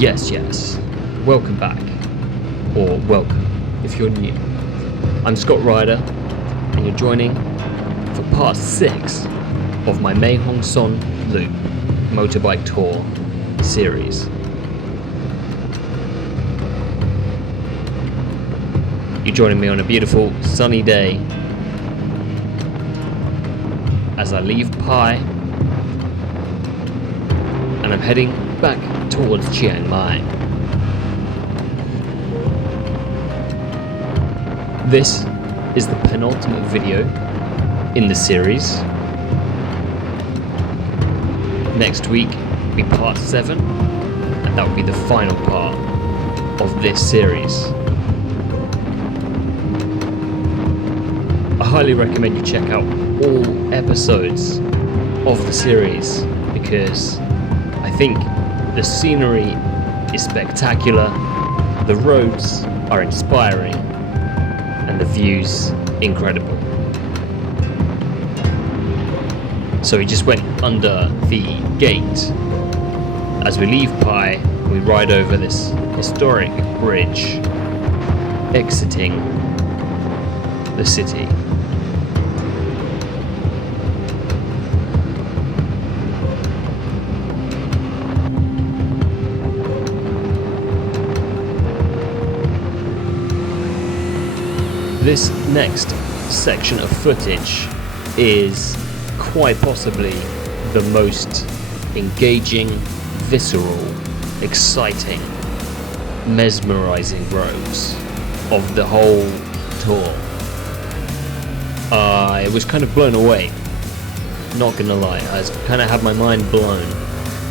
Yes, welcome back, or welcome if you're new. I'm Scott Ryder, and you're joining for part 6 of my Mae Hong Son Loop motorbike tour series. You're joining me on a beautiful sunny day as I leave PAI and I'm heading back towards Chiang Mai. This is the penultimate video in the series. Next week will be part 7, and that will be the final part of this series. I highly recommend you check out all episodes of the series because I think the scenery is spectacular, the roads are inspiring, and the views incredible. So we just went under the gate. As we leave PAI, we ride over this historic bridge, exiting the city. This next section of footage is quite possibly the most engaging, visceral, exciting, mesmerizing roads of the whole tour. I was kind of blown away, not gonna lie. I kind of had my mind blown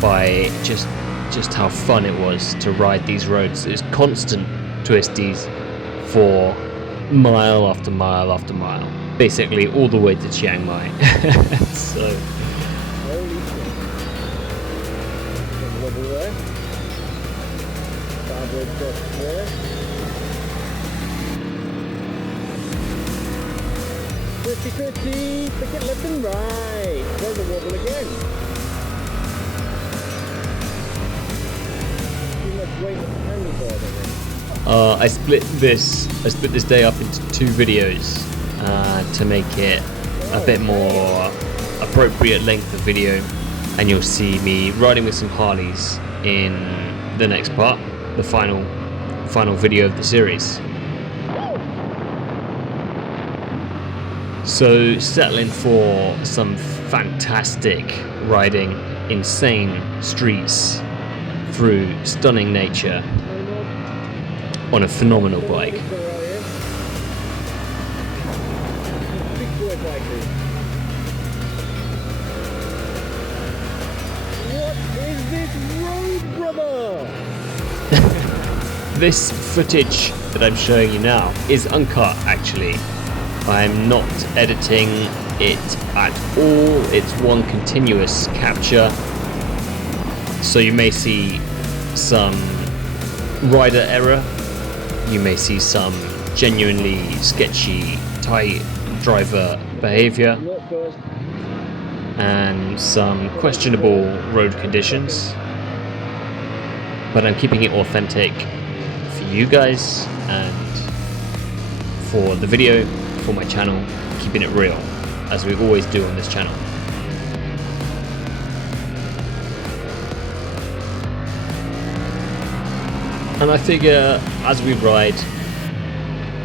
by just how fun it was to ride these roads. It's constant twisties for mile after mile after mile, basically all the way to Chiang Mai. So Holy shit. Wobble there. Starboard cross there. 50-50, pick it left and right. There's a wobble again. Too much weight on the handlebar, I think. I split this day up into 2 videos to make it a bit more appropriate length of video, and you'll see me riding with some Harleys in the next part, the final video of the series. So settling for some fantastic riding, insane streets through stunning nature on a phenomenal bike. Big boy bikers. What is this road, brother? This footage that I'm showing you now is uncut actually. I'm not editing it at all, it's one continuous capture. So you may see some rider error. You may see some genuinely sketchy Thai driver behavior and some questionable road conditions, but I'm keeping it authentic for you guys and for the video, for my channel, keeping it real as we always do on this channel. And I figure as we ride,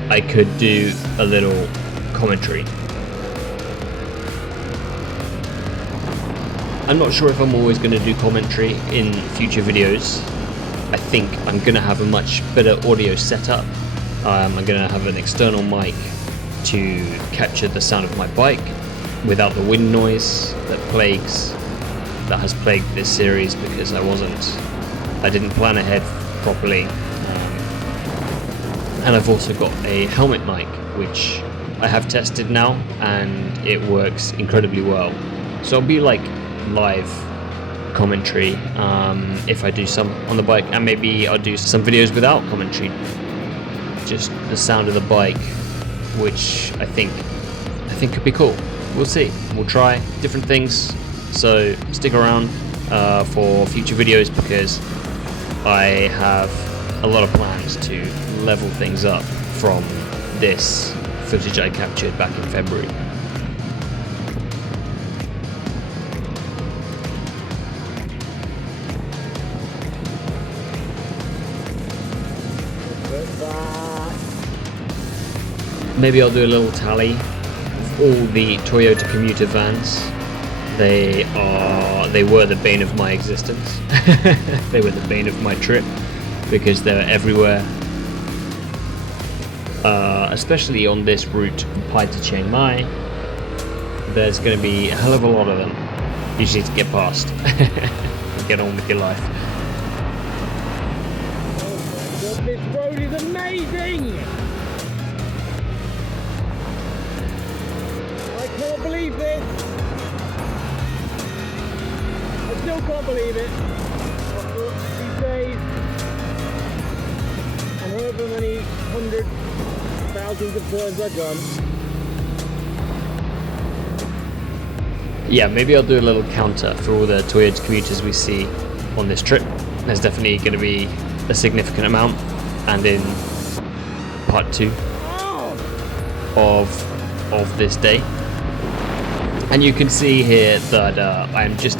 I could do a little commentary. I'm not sure if I'm always going to do commentary in future videos. I think I'm going to have a much better audio setup. I'm going to have an external mic to capture the sound of my bike without the wind noise that has plagued this series because I didn't plan ahead properly, and I've also got a helmet mic which I have tested now and it works incredibly well, so it'll be like live commentary if I do some on the bike, and maybe I'll do some videos without commentary, just the sound of the bike, which I think could be cool. We'll see, we'll try different things, so stick around for future videos because I have a lot of plans to level things up from this footage I captured back in February. Maybe I'll do a little tally of all the Toyota Commuter vans. They were the bane of my existence. They were the bane of my trip because they're everywhere. Especially on this route from PAI to Chiang Mai, there's going to be a hell of a lot of them. You just need to get past. Get on with your life. Oh my god, this road is amazing! I can't believe this! I still can't believe it! After these days, and however many hundreds, thousands of turns I've done. Yeah, maybe I'll do a little counter for all the Toyota Commuters we see on this trip. There's definitely going to be a significant amount, and in part 2 of this day. And you can see here that I'm just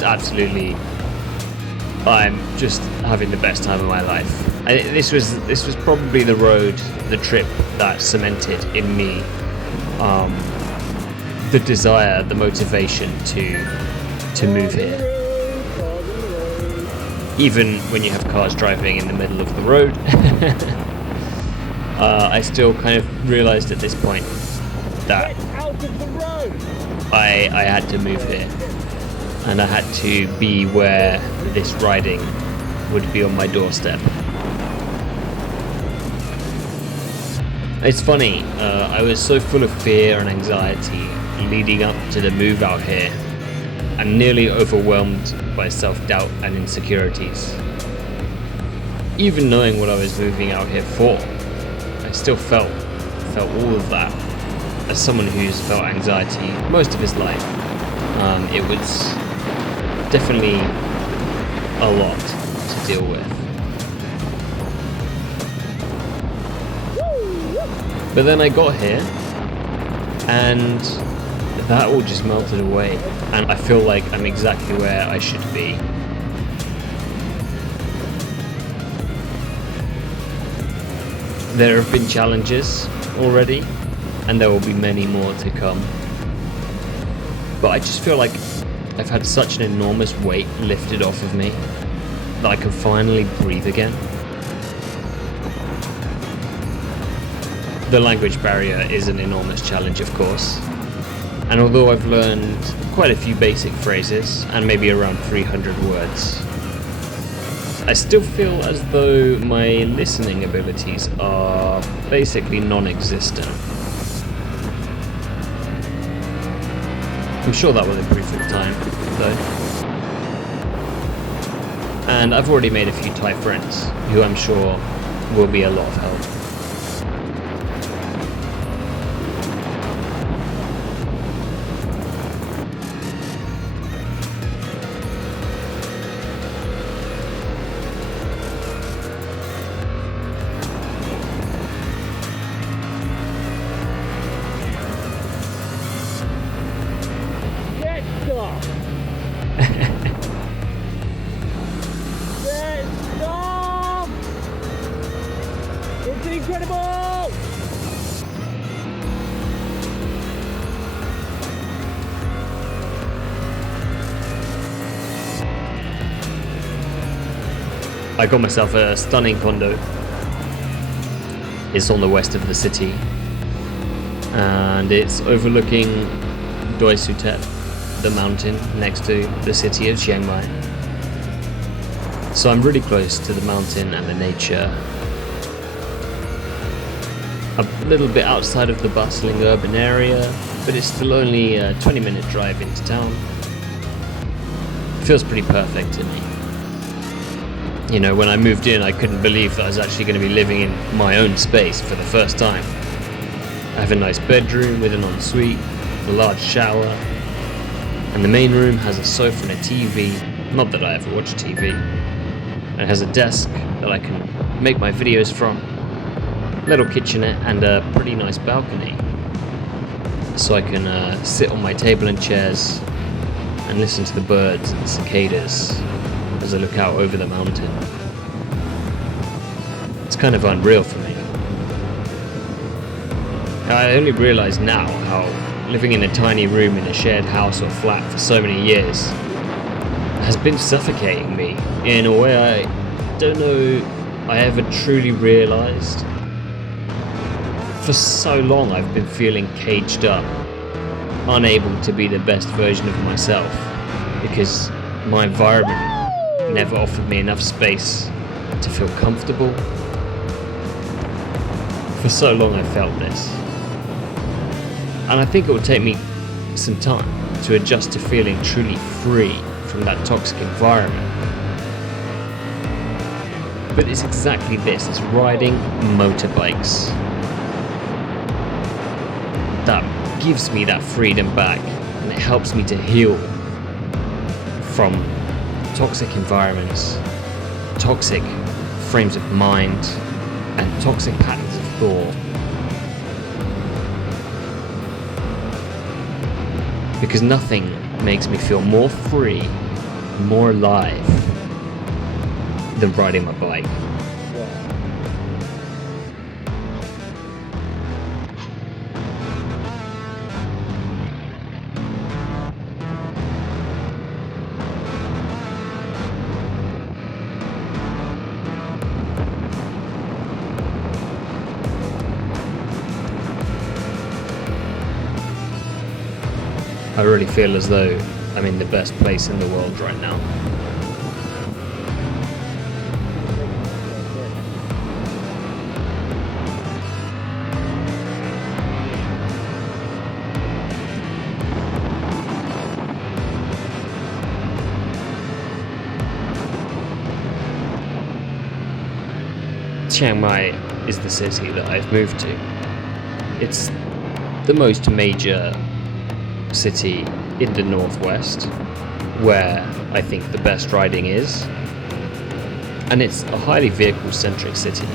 having the best time of my life. This was probably the trip that cemented in me the desire, the motivation to move here. Even when you have cars driving in the middle of the road, I still kind of realized at this point that I had to move here, and I had to be where this riding would be on my doorstep. It's funny, I was so full of fear and anxiety leading up to the move out here. I'm nearly overwhelmed by self-doubt and insecurities. Even knowing what I was moving out here for, I still felt all of that. As someone who's felt anxiety most of his life, it was definitely a lot to deal with. But then I got here, and that all just melted away, and I feel like I'm exactly where I should be. There have been challenges already, and there will be many more to come. But I just feel like I've had such an enormous weight lifted off of me that I can finally breathe again. The language barrier is an enormous challenge, of course. And although I've learned quite a few basic phrases and maybe around 300 words, I still feel as though my listening abilities are basically non-existent. I'm sure that will improve with time, though. And I've already made a few Thai friends, who I'm sure will be a lot of help. It's incredible! I got myself a stunning condo. It's on the west of the city, and it's overlooking Doi Sutet, the mountain next to the city of Chiang Mai. So I'm really close to the mountain and the nature. A little bit outside of the bustling urban area, but it's still only a 20-minute drive into town. It feels pretty perfect to me. You know, when I moved in, I couldn't believe that I was actually going to be living in my own space for the first time. I have a nice bedroom with an ensuite, a large shower, and the main room has a sofa and a TV. Not that I ever watch TV. It has a desk that I can make my videos from, little kitchenette, and a pretty nice balcony. So I can sit on my table and chairs and listen to the birds and the cicadas as I look out over the mountain. It's kind of unreal for me. I only realise now how living in a tiny room in a shared house or flat for so many years has been suffocating me in a way I don't know I ever truly realised. For so long I've been feeling caged up, unable to be the best version of myself, because my environment never offered me enough space to feel comfortable. For so long I felt this. And I think it will take me some time to adjust to feeling truly free from that toxic environment. But it's exactly this, it's riding motorbikes that gives me that freedom back, and it helps me to heal from toxic environments, toxic frames of mind, and toxic patterns of thought. Because nothing makes me feel more free, more alive than riding my bike. I really feel as though I'm in the best place in the world right now. Chiang Mai is the city that I've moved to. It's the most major city in the northwest, where I think the best riding is, and it's a highly vehicle-centric city.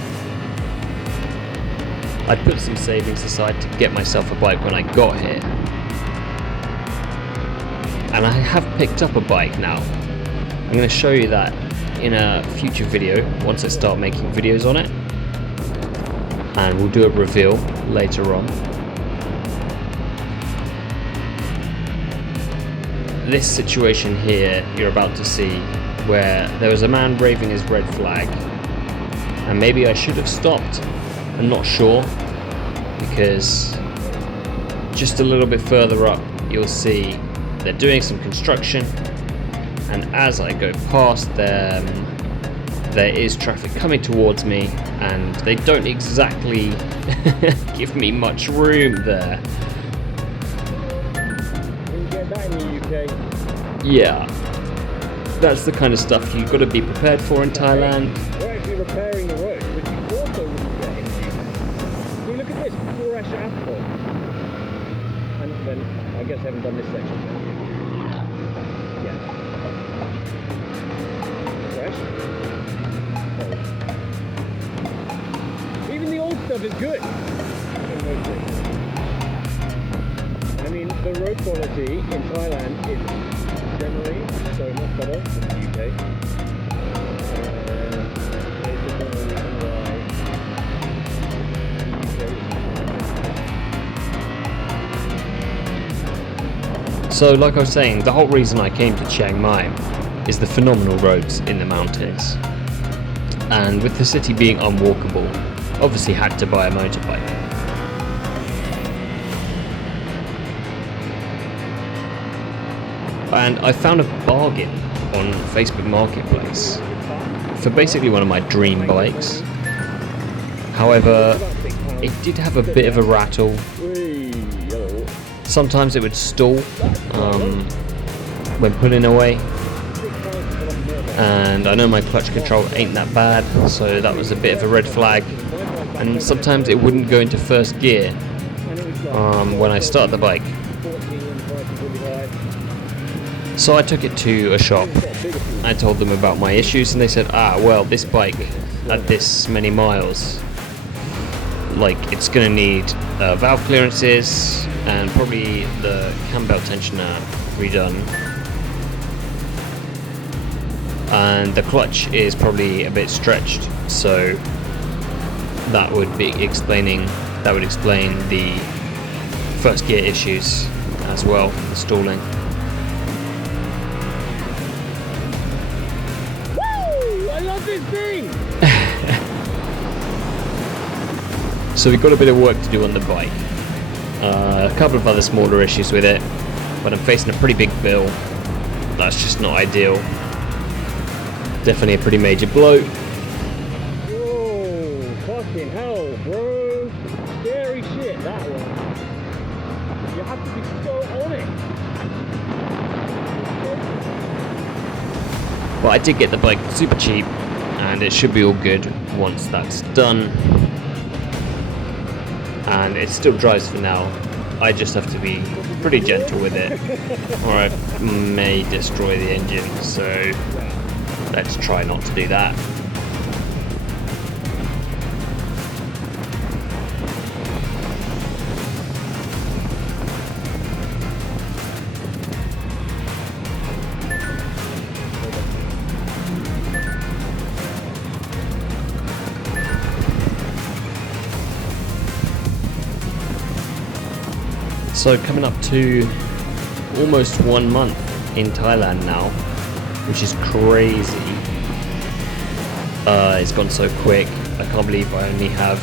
I put some savings aside to get myself a bike when I got here, and I have picked up a bike now. I'm going to show you that in a future video once I start making videos on it, and we'll do a reveal later on. This situation here you're about to see, where there was a man waving his red flag, and maybe I should have stopped. I'm not sure, because just a little bit further up you'll see they're doing some construction, and as I go past them there is traffic coming towards me, and they don't exactly give me much room there. Yeah, that's the kind of stuff you've got to be prepared for in Thailand. We're actually repairing the road, which you also wouldn't get in the UK. I mean, look at this, fresh asphalt. And then, I guess I haven't done this section yet. Fresh. Oh. Even the old stuff is good. I mean, the road quality in Thailand is generally so much better than the UK. So like I was saying, the whole reason I came to Chiang Mai is the phenomenal roads in the mountains. And with the city being unwalkable, obviously had to buy a motorbike. And I found a bargain on Facebook Marketplace for basically one of my dream bikes. However, it did have a bit of a rattle. Sometimes it would stall when pulling away. And I know my clutch control ain't that bad, so that was a bit of a red flag. And sometimes it wouldn't go into first gear when I start the bike. So I took it to a shop I told them about my issues, and they said, well, this bike at this many miles, like, it's gonna need valve clearances and probably the cam belt tensioner redone, and the clutch is probably a bit stretched, so that would explain the first gear issues as well, the stalling. Woo! I love this thing! So we've got a bit of work to do on the bike. A couple of other smaller issues with it, but I'm facing a pretty big bill. That's just not ideal. Definitely a pretty major blow. Whoa, fucking hell, bro. Scary shit, that one. You have to be so on it. But I did get the bike super cheap, and it should be all good once that's done. And it still drives for now. I just have to be pretty gentle with it, or I may destroy the engine, so let's try not to do that. So coming up to almost 1 month in Thailand now, which is crazy. It's gone so quick. I can't believe I only have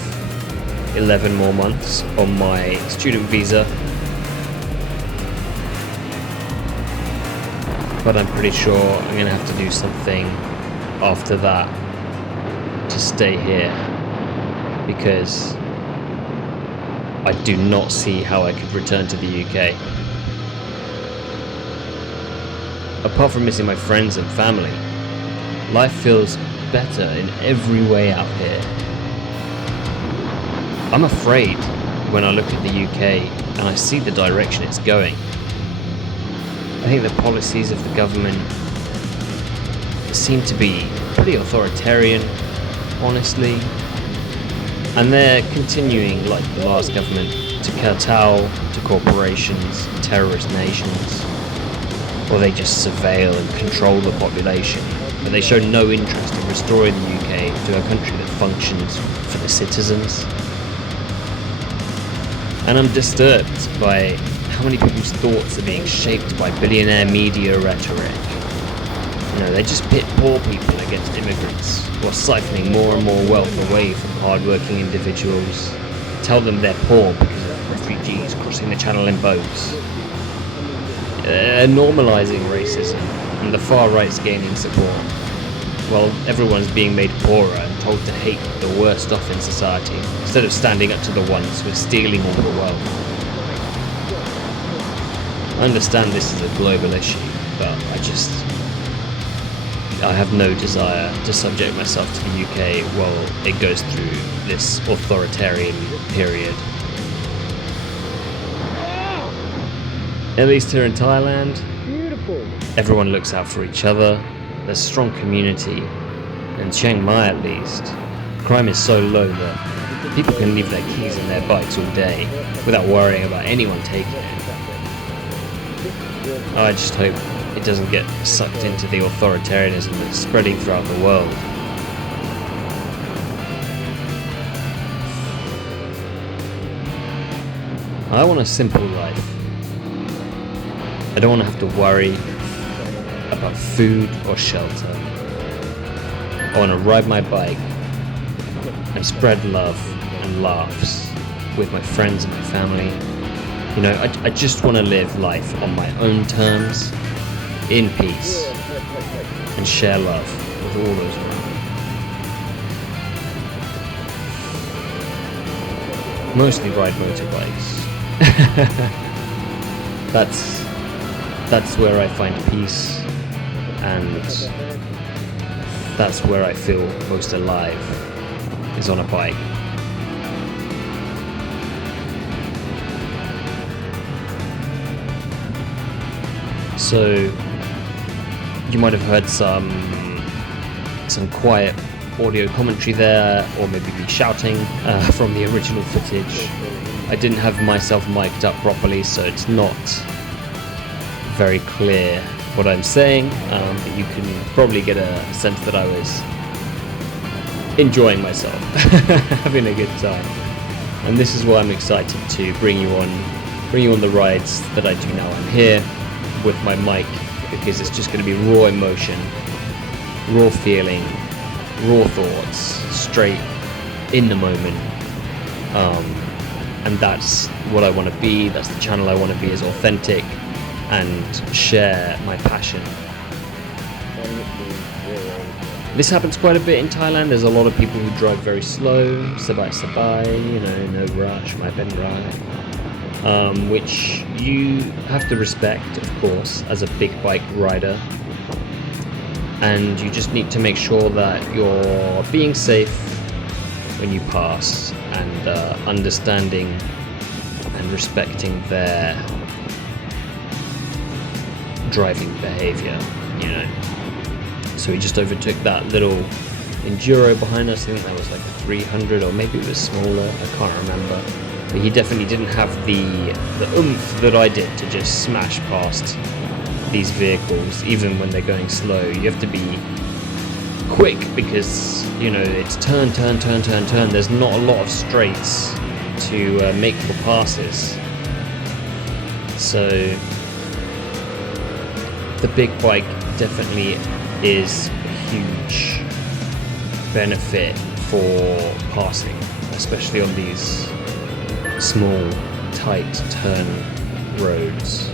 11 more months on my student visa. But I'm pretty sure I'm gonna have to do something after that to stay here, because I do not see how I could return to the UK. Apart from missing my friends and family, life feels better in every way out here. I'm afraid when I look at the UK and I see the direction it's going. I think the policies of the government seem to be pretty authoritarian, honestly. And they're continuing, like the last government, to kowtow to corporations, terrorist nations, or they just surveil and control the population. But they show no interest in restoring the UK to a country that functions for the citizens. And I'm disturbed by how many people's thoughts are being shaped by billionaire media rhetoric. You know, they just pit poor people against immigrants, while siphoning more and more wealth away from hard-working individuals. Tell them they're poor because of refugees crossing the channel in boats. Normalising racism, and the far right's gaining support, while everyone's being made poorer and told to hate the worst off in society, instead of standing up to the ones who are stealing all the wealth. I understand this is a global issue, but I have no desire to subject myself to the UK while it goes through this authoritarian period. At least here in Thailand, Beautiful. everyone looks out for each other. There's a strong community. In Chiang Mai at least, crime is so low that people can leave their keys in their bikes all day without worrying about anyone taking it. I just hope it doesn't get sucked into the authoritarianism that's spreading throughout the world. I want a simple life. I don't want to have to worry about food or shelter. I want to ride my bike and spread love and laughs with my friends and my family. You know, I just want to live life on my own terms, in peace, and share love with all those around me. Mostly ride motorbikes. That's where I find peace, and that's where I feel most alive, is on a bike. So you might have heard some quiet audio commentary there, or maybe me shouting from the original footage. I didn't have myself mic'd up properly, so it's not very clear what I'm saying, but you can probably get a sense that I was enjoying myself, having a good time. And this is why I'm excited to bring you on the rides that I do now. I'm here with my mic because it's just going to be raw emotion, raw feeling, raw thoughts, straight in the moment. And that's what I want to be. That's the channel I want to be, is authentic and share my passion. This happens quite a bit in Thailand. There's a lot of people who drive very slow, sabai, you know, no rush, my ben ride, which you have to respect, of course, as a big bike rider. And you just need to make sure that you're being safe when you pass, and understanding and respecting their driving behavior, you know. So we just overtook that little Enduro behind us. I think that was like a 300, or maybe it was smaller, I can't remember. But he definitely didn't have the oomph that I did to just smash past these vehicles, even when they're going slow. You have to be quick because, you know, it's turn. There's not a lot of straights to make your passes. So the big bike definitely is a huge benefit for passing, especially on these small, tight turn roads.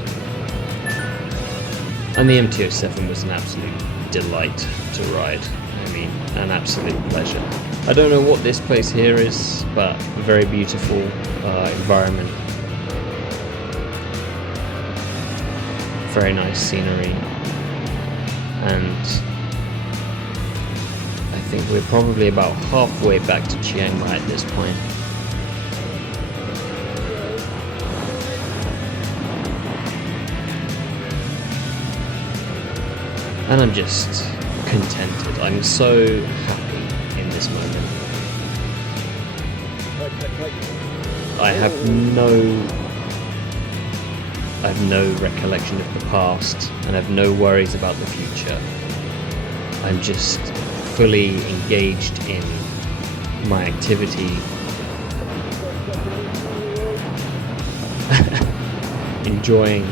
And the MT-07 was an absolute delight to ride. I mean, an absolute pleasure. I don't know what this place here is, but a very beautiful environment. Very nice scenery. And I think we're probably about halfway back to Chiang Mai at this point. And I'm just contented. I'm so happy in this moment. I have no recollection of the past, and I have no worries about the future. I'm just fully engaged in my activity, enjoying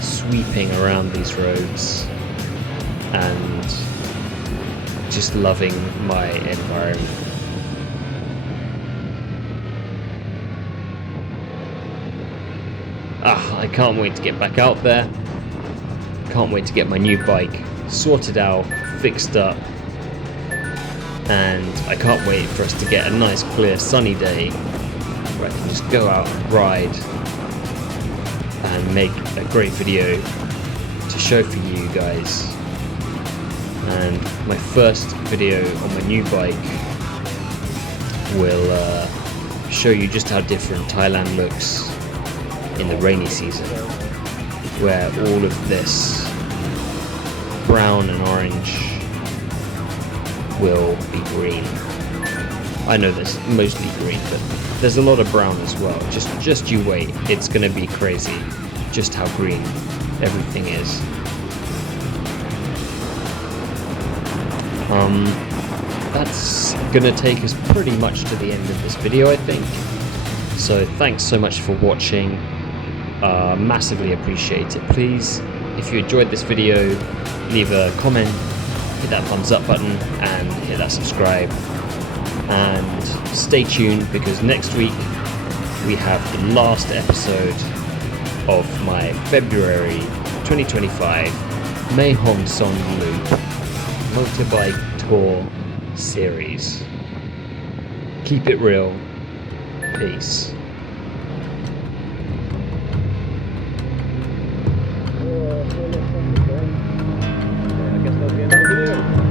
sweeping around these roads and just loving my environment. I can't wait to get back out there. Can't wait to get my new bike sorted out, fixed up, and I can't wait for us to get a nice clear sunny day where I can just go out and ride and make a great video to show for you guys. And my first video on my new bike will show you just how different Thailand looks in the rainy season, where all of this brown and orange will be green. I know there's mostly green, but there's a lot of brown as well. Just you wait, it's gonna be crazy just how green everything is. That's gonna take us pretty much to the end of this video, I think. So thanks so much for watching. Massively appreciate it. Please, if you enjoyed this video, leave a comment, hit that thumbs up button, and hit that subscribe. And stay tuned, because next week we have the last episode of my February 2025 Mae Hong Son Loop Motorbike Tour series. Keep it real. Peace. I guess that'll be another video.